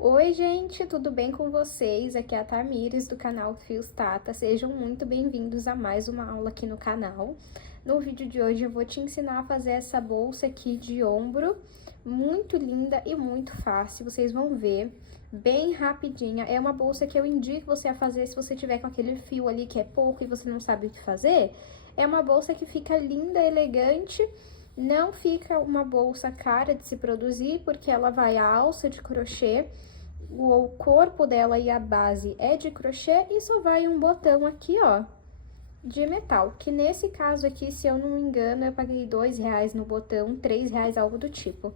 Oi, gente, tudo bem com vocês? Aqui é a Tamires do canal Fios Tata. Sejam muito bem-vindos a mais uma aula aqui no canal. No vídeo de hoje eu vou te ensinar a fazer essa bolsa aqui de ombro, muito linda e muito fácil, vocês vão ver, bem rapidinha. É uma bolsa que eu indico você a fazer se você tiver com aquele fio ali que é pouco e você não sabe o que fazer. É uma bolsa que fica linda, elegante. Não fica uma bolsa cara de se produzir, porque ela vai a alça de crochê, o corpo dela e a base é de crochê e só vai um botão aqui, ó, de metal. Que nesse caso aqui, se eu não me engano, eu paguei R$2 no botão, R$3, algo do tipo.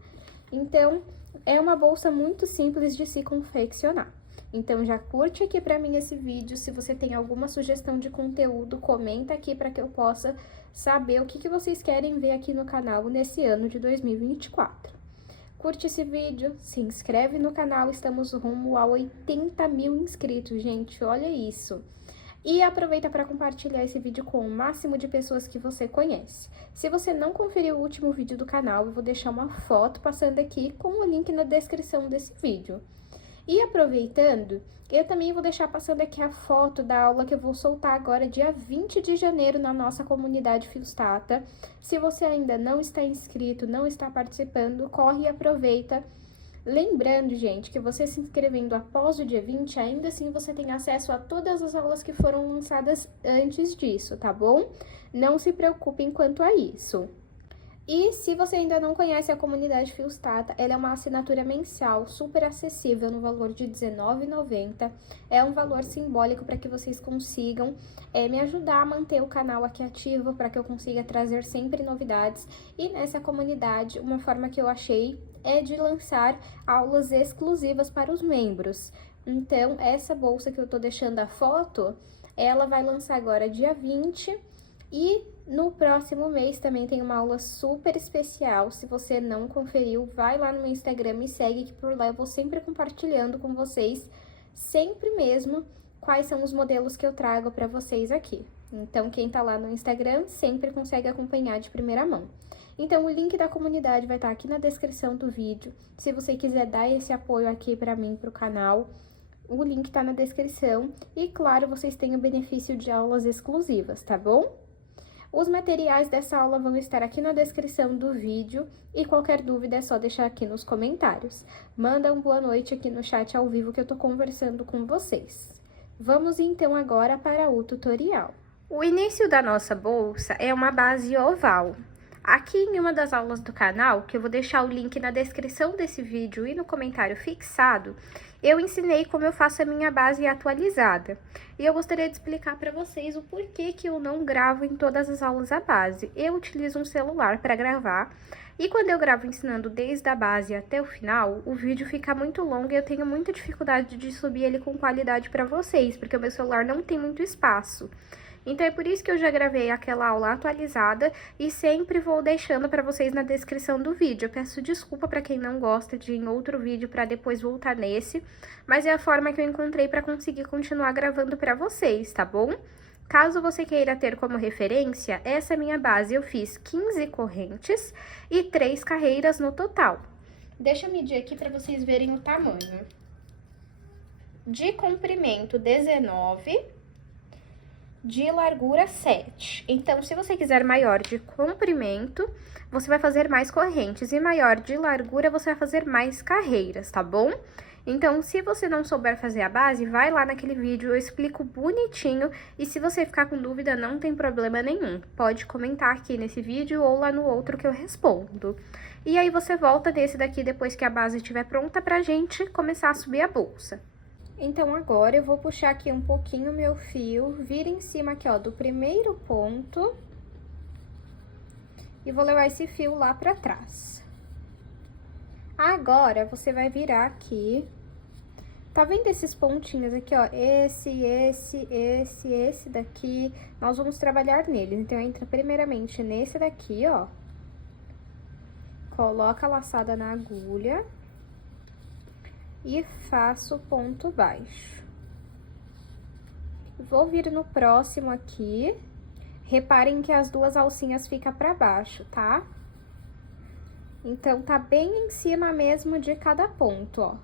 Então, é uma bolsa muito simples de se confeccionar. Então, já curte aqui pra mim esse vídeo. Se você tem alguma sugestão de conteúdo, comenta aqui para que eu possa saber o que vocês querem ver aqui no canal nesse ano de 2024. Curte esse vídeo, se inscreve no canal, estamos rumo a 80 mil inscritos, gente, olha isso. E aproveita para compartilhar esse vídeo com o máximo de pessoas que você conhece. Se você não conferiu o último vídeo do canal, eu vou deixar uma foto passando aqui com o link na descrição desse vídeo. E aproveitando, eu também vou deixar passando aqui a foto da aula que eu vou soltar agora, dia 20 de janeiro, na nossa comunidade Fios Tata. Se você ainda não está inscrito, não está participando, corre e aproveita. Lembrando, gente, que você se inscrevendo após o dia 20, ainda assim você tem acesso a todas as aulas que foram lançadas antes disso, tá bom? Não se preocupem quanto a isso. E se você ainda não conhece a comunidade Fios Tata, ela é uma assinatura mensal super acessível no valor de R$19,90. É um valor simbólico para que vocês consigam me ajudar a manter o canal aqui ativo, para que eu consiga trazer sempre novidades. E nessa comunidade, uma forma que eu achei é de lançar aulas exclusivas para os membros. Então, essa bolsa que eu tô deixando a foto, ela vai lançar agora dia 20. E no próximo mês também tem uma aula super especial. Se você não conferiu, vai lá no meu Instagram, me segue, que por lá eu vou sempre compartilhando com vocês, sempre mesmo, quais são os modelos que eu trago para vocês aqui. Então, quem tá lá no Instagram sempre consegue acompanhar de primeira mão. Então, o link da comunidade vai estar aqui na descrição do vídeo. Se você quiser dar esse apoio aqui para mim, pro canal, o link tá na descrição. E, claro, vocês têm o benefício de aulas exclusivas, tá bom? Os materiais dessa aula vão estar aqui na descrição do vídeo e qualquer dúvida é só deixar aqui nos comentários. Manda uma boa noite aqui no chat ao vivo que eu tô conversando com vocês. Vamos então agora para o tutorial. O início da nossa bolsa é uma base oval. Aqui em uma das aulas do canal, que eu vou deixar o link na descrição desse vídeo e no comentário fixado, eu ensinei como eu faço a minha base atualizada. E eu gostaria de explicar para vocês o porquê que eu não gravo em todas as aulas a base. Eu utilizo um celular para gravar, e quando eu gravo ensinando desde a base até o final, o vídeo fica muito longo e eu tenho muita dificuldade de subir ele com qualidade para vocês, porque o meu celular não tem muito espaço. Então, é por isso que eu já gravei aquela aula atualizada e sempre vou deixando para vocês na descrição do vídeo. Eu peço desculpa para quem não gosta de ir em outro vídeo para depois voltar nesse, mas é a forma que eu encontrei para conseguir continuar gravando para vocês, tá bom? Caso você queira ter como referência, essa minha base eu fiz 15 correntes e 3 carreiras no total. Deixa eu medir aqui para vocês verem o tamanho. De comprimento, 19... de largura 7. Então, se você quiser maior de comprimento, você vai fazer mais correntes, e maior de largura, você vai fazer mais carreiras, tá bom? Então, se você não souber fazer a base, vai lá naquele vídeo, eu explico bonitinho, e se você ficar com dúvida, não tem problema nenhum. Pode comentar aqui nesse vídeo ou lá no outro que eu respondo. E aí, você volta nesse daqui depois que a base estiver pronta pra gente começar a subir a bolsa. Então, agora eu vou puxar aqui um pouquinho o meu fio, vir em cima aqui, ó, do primeiro ponto, e vou levar esse fio lá pra trás. Agora, você vai virar aqui, tá vendo esses pontinhos aqui, ó, esse daqui, nós vamos trabalhar neles. Então, entra primeiramente nesse daqui, ó, coloca a laçada na agulha e faço ponto baixo. Vou vir no próximo aqui. Reparem que as duas alcinhas ficam pra baixo, tá? Então, tá bem em cima mesmo de cada ponto, ó.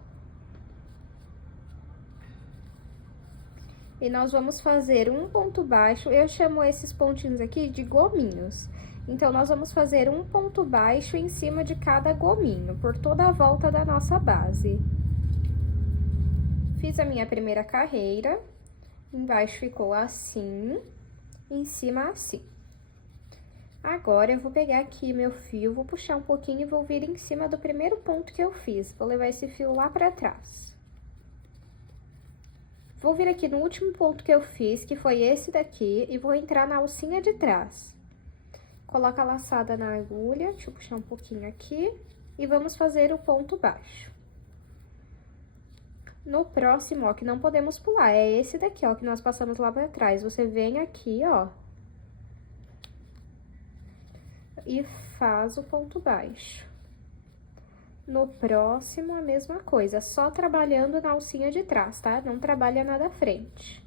E nós vamos fazer um ponto baixo, eu chamo esses pontinhos aqui de gominhos. Então, nós vamos fazer um ponto baixo em cima de cada gominho, por toda a volta da nossa base. Fiz a minha primeira carreira, embaixo ficou assim, em cima assim. Agora, eu vou pegar aqui meu fio, vou puxar um pouquinho e vou vir em cima do primeiro ponto que eu fiz. Vou levar esse fio lá pra trás. Vou vir aqui no último ponto que eu fiz, que foi esse daqui, e vou entrar na alcinha de trás. Coloca a laçada na agulha, deixa eu puxar um pouquinho aqui, e vamos fazer o ponto baixo. No próximo, ó, que não podemos pular, é esse daqui, ó, que nós passamos lá pra trás. Você vem aqui, ó, e faz o ponto baixo. No próximo, a mesma coisa, só trabalhando na alcinha de trás, tá? Não trabalha nada à frente.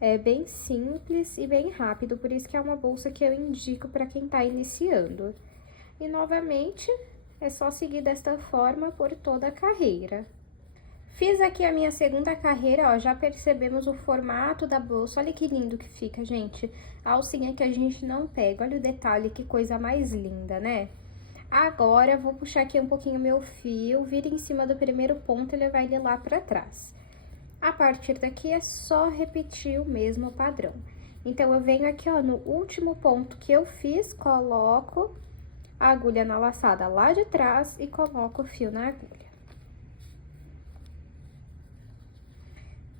É bem simples e bem rápido, por isso que é uma bolsa que eu indico para quem tá iniciando. E, novamente, é só seguir desta forma por toda a carreira. Fiz aqui a minha segunda carreira, ó, já percebemos o formato da bolsa, olha que lindo que fica, gente. A alcinha que a gente não pega, olha o detalhe, que coisa mais linda, né? Agora, vou puxar aqui um pouquinho meu fio, vir em cima do primeiro ponto e levar ele lá pra trás. A partir daqui, é só repetir o mesmo padrão. Então, eu venho aqui, ó, no último ponto que eu fiz, coloco a agulha na laçada lá de trás e coloco o fio na agulha.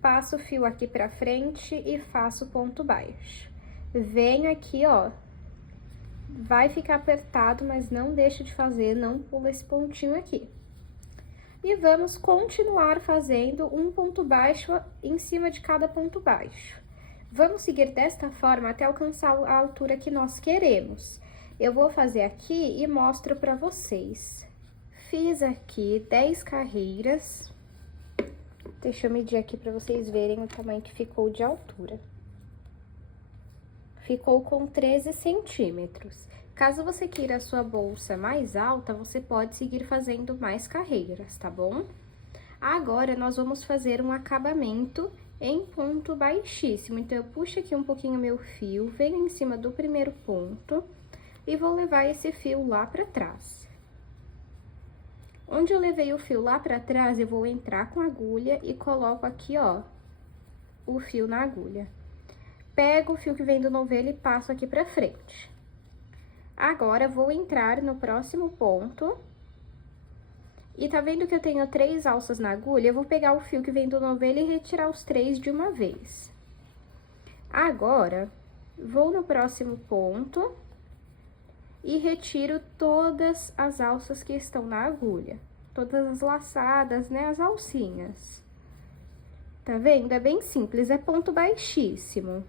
Passo o fio aqui pra frente e faço ponto baixo. Venho aqui, ó, vai ficar apertado, mas não deixa de fazer, não pula esse pontinho aqui. E vamos continuar fazendo um ponto baixo em cima de cada ponto baixo. Vamos seguir desta forma até alcançar a altura que nós queremos. Eu vou fazer aqui e mostro pra vocês. Fiz aqui 10 carreiras. Deixa eu medir aqui pra vocês verem o tamanho que ficou de altura. Ficou com 13 centímetros. Caso você queira a sua bolsa mais alta, você pode seguir fazendo mais carreiras, tá bom? Agora, nós vamos fazer um acabamento em ponto baixíssimo. Então, eu puxo aqui um pouquinho meu fio, venho em cima do primeiro ponto e vou levar esse fio lá pra trás. Onde eu levei o fio lá pra trás, eu vou entrar com a agulha e coloco aqui, ó, o fio na agulha. Pego o fio que vem do novelo e passo aqui pra frente. Agora, vou entrar no próximo ponto. E tá vendo que eu tenho 3 alças na agulha? Eu vou pegar o fio que vem do novelo e retirar os 3 de uma vez. Agora, vou no próximo ponto e retiro todas as alças que estão na agulha. Todas as laçadas, né, as alcinhas. Tá vendo? É bem simples, é ponto baixíssimo.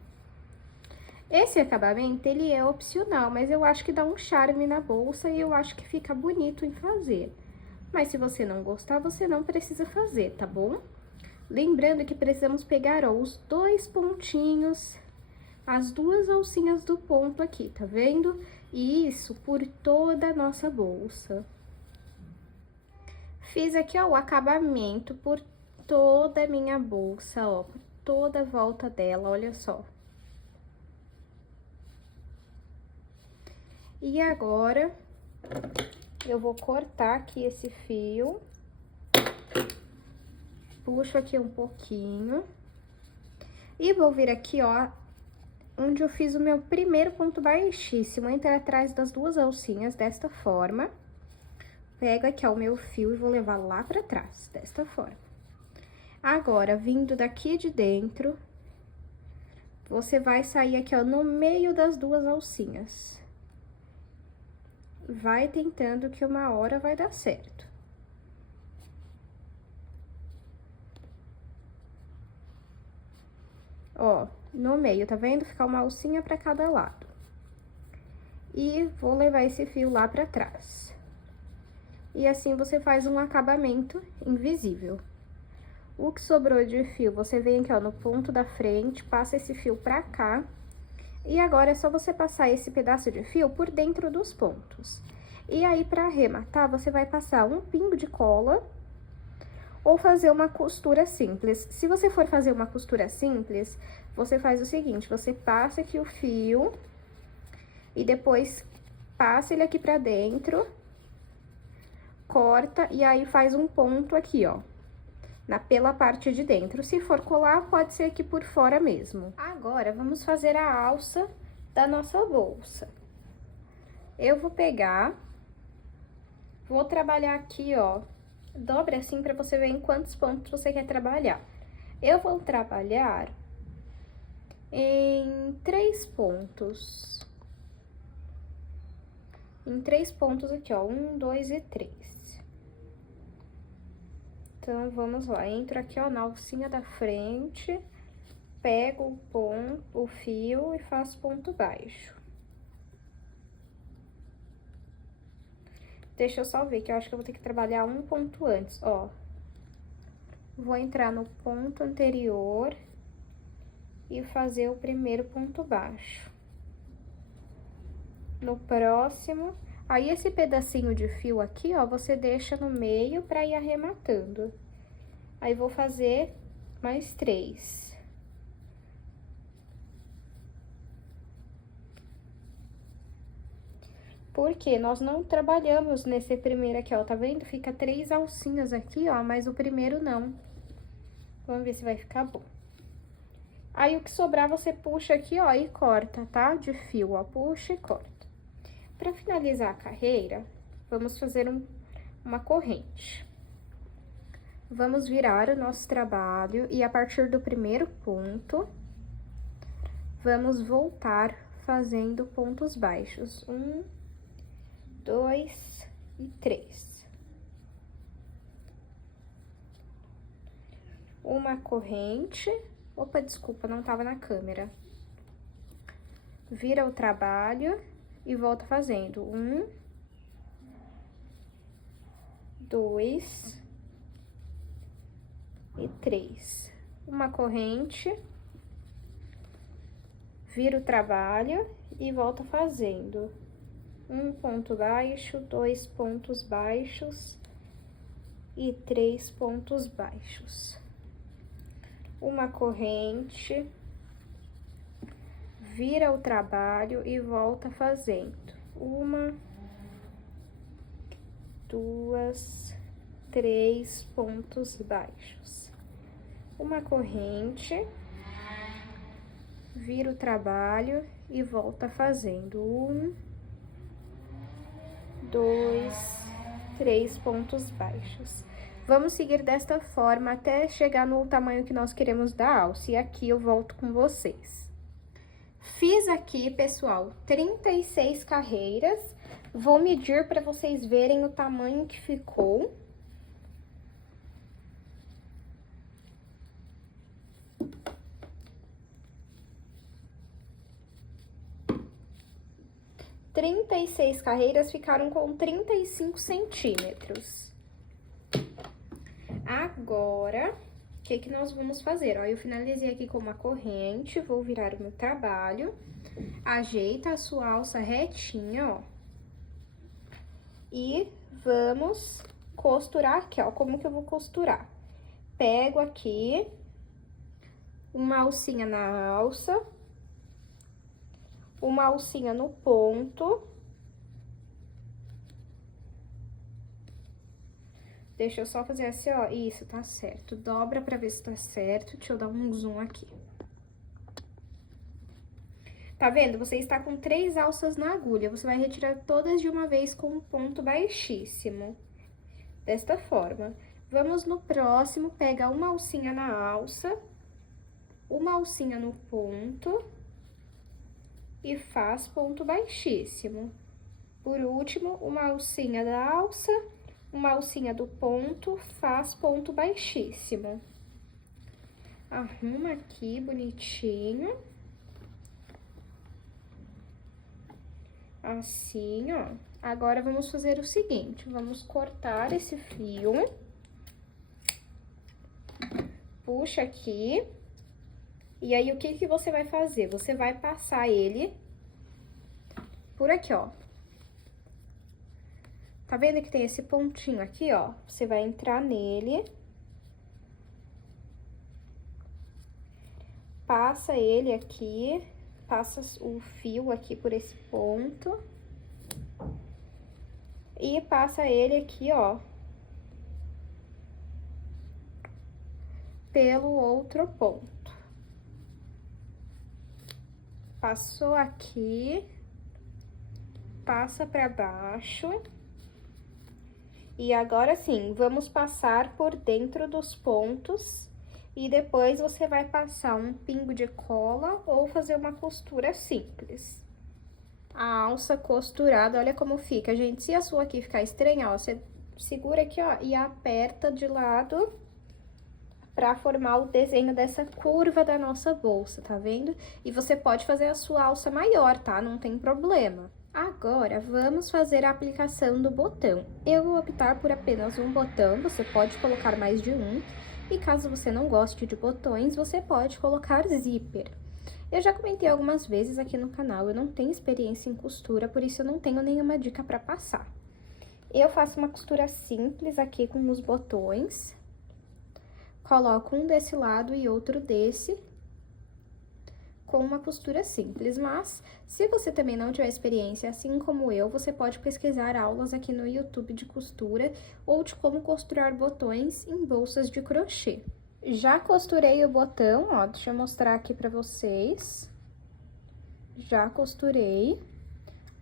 Esse acabamento, ele é opcional, mas eu acho que dá um charme na bolsa e eu acho que fica bonito em fazer. Mas se você não gostar, você não precisa fazer, tá bom? Lembrando que precisamos pegar, ó, os 2 pontinhos, as 2 alcinhas do ponto aqui, tá vendo? E isso por toda a nossa bolsa. Fiz aqui, ó, o acabamento por toda a minha bolsa, ó, por toda a volta dela, olha só. E agora, eu vou cortar aqui esse fio. Puxo aqui um pouquinho. E vou vir aqui, ó, onde eu fiz o meu primeiro ponto baixíssimo. Entro atrás das 2 alcinhas, desta forma. Pego aqui, ó, o meu fio e vou levar lá pra trás, desta forma. Agora, vindo daqui de dentro, você vai sair aqui, ó, no meio das 2 alcinhas. Vai tentando que uma hora vai dar certo. Ó, no meio, tá vendo? Ficar uma alcinha pra cada lado. E vou levar esse fio lá pra trás. E assim você faz um acabamento invisível. O que sobrou de fio, você vem aqui, ó, no ponto da frente, passa esse fio pra cá. E agora é só você passar esse pedaço de fio por dentro dos pontos. E aí, pra arrematar, você vai passar um pingo de cola, ou fazer uma costura simples. Se você for fazer uma costura simples, você faz o seguinte, você passa aqui o fio e depois passa ele aqui pra dentro, corta e aí faz um ponto aqui, ó, pela parte de dentro. Se for colar, pode ser aqui por fora mesmo. Agora, vamos fazer a alça da nossa bolsa. Eu vou pegar, vou trabalhar aqui, ó, dobra assim pra você ver em quantos pontos você quer trabalhar. Eu vou trabalhar em 3 pontos. Em 3 pontos aqui, ó, 1, 2 e 3. Então, vamos lá, entro aqui, ó, na alcinha da frente, pego o fio e faço ponto baixo. Deixa eu só ver, que eu acho que eu vou ter que trabalhar um ponto antes, ó. Vou entrar no ponto anterior e fazer o primeiro ponto baixo. No próximo, aí esse pedacinho de fio aqui, ó, você deixa no meio pra ir arrematando. Aí, vou fazer mais 3. Porque nós não trabalhamos nesse primeiro aqui, ó, tá vendo? Fica 3 alcinhas aqui, ó, mas o primeiro não. Vamos ver se vai ficar bom. Aí, o que sobrar, você puxa aqui, ó, e corta, tá? De fio, ó, puxa e corta. Pra finalizar a carreira, vamos fazer uma corrente. Vamos virar o nosso trabalho e a partir do primeiro ponto, vamos voltar fazendo pontos baixos. 1, 2 e 3. Uma corrente. Opa, desculpa, não tava na câmera. Vira o trabalho e volta fazendo 1, 2 e 3. Uma corrente, vira o trabalho e volta fazendo 1 ponto baixo, 2 pontos baixos e 3 pontos baixos. Uma corrente, vira o trabalho e volta fazendo 1, 2, 3 pontos baixos. Uma corrente, vira o trabalho e volta fazendo 1, 2, 3 pontos baixos. Vamos seguir desta forma até chegar no tamanho que nós queremos da alça. E aqui eu volto com vocês. Fiz aqui, pessoal, 36 carreiras. Vou medir para vocês verem o tamanho que ficou. Trinta e 6 carreiras ficaram com 35 centímetros. Agora, o que nós vamos fazer? Ó, eu finalizei aqui com uma corrente, vou virar o meu trabalho, ajeita a sua alça retinha, ó. E vamos costurar aqui, ó. Como que eu vou costurar? Pego aqui uma alcinha na alça, uma alcinha no ponto. Deixa eu só fazer assim, ó. Isso, tá certo. Dobra pra ver se tá certo. Deixa eu dar um zoom aqui. Tá vendo? Você está com 3 alças na agulha. Você vai retirar todas de uma vez com um ponto baixíssimo. Desta forma. Vamos no próximo, pega uma alcinha na alça, uma alcinha no ponto e faz ponto baixíssimo. Por último, uma alcinha da alça, uma alcinha do ponto, faz ponto baixíssimo. Arruma aqui bonitinho. Assim, ó. Agora, vamos fazer o seguinte, vamos cortar esse fio. Puxa aqui. E aí, o que que você vai fazer? Você vai passar ele por aqui, ó. Tá vendo que tem esse pontinho aqui, ó? Você vai entrar nele passa ele aqui, passa o fio aqui por esse ponto. E passa ele aqui, ó, pelo outro ponto. Passou aqui, passa pra baixo. E agora sim, vamos passar por dentro dos pontos. E depois você vai passar um pingo de cola ou fazer uma costura simples. A alça costurada, olha como fica, gente. Se a sua aqui ficar estranha, ó, você segura aqui, ó, e aperta de lado pra formar o desenho dessa curva da nossa bolsa, tá vendo? E você pode fazer a sua alça maior, tá? Não tem problema. Agora, vamos fazer a aplicação do botão. Eu vou optar por apenas um botão, você pode colocar mais de um. E caso você não goste de botões, você pode colocar zíper. Eu já comentei algumas vezes aqui no canal, eu não tenho experiência em costura, por isso eu não tenho nenhuma dica pra passar. Eu faço uma costura simples aqui com os botões. Coloco um desse lado e outro desse, com uma costura simples. Mas, se você também não tiver experiência, assim como eu, você pode pesquisar aulas aqui no YouTube de costura ou de como costurar botões em bolsas de crochê. Já costurei o botão, ó, deixa eu mostrar aqui pra vocês. Já costurei.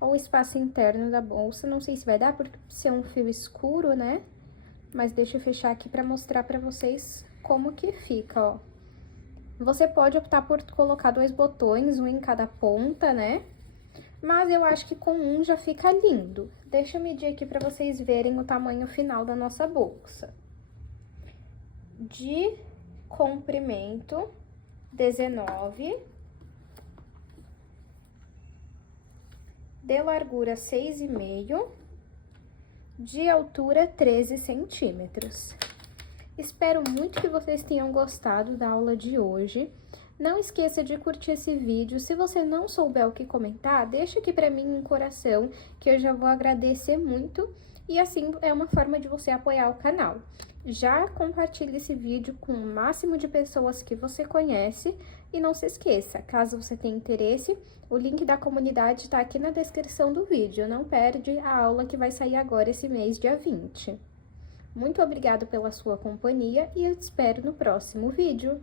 Ó, o espaço interno da bolsa, não sei se vai dar por ser um fio escuro, né? Mas deixa eu fechar aqui pra mostrar pra vocês como que fica, ó. Você pode optar por colocar 2 botões, um em cada ponta, né? Mas eu acho que com um já fica lindo. Deixa eu medir aqui pra vocês verem o tamanho final da nossa bolsa. De comprimento, 19. De largura, 6,5. De altura, 13 centímetros. Espero muito que vocês tenham gostado da aula de hoje. Não esqueça de curtir esse vídeo. Se você não souber o que comentar, deixa aqui pra mim um coração, que eu já vou agradecer muito. E assim é uma forma de você apoiar o canal. Já compartilhe esse vídeo com o máximo de pessoas que você conhece. E não se esqueça, caso você tenha interesse, o link da comunidade está aqui na descrição do vídeo. Não perde a aula que vai sair agora esse mês, dia 20. Muito obrigada pela sua companhia e eu te espero no próximo vídeo.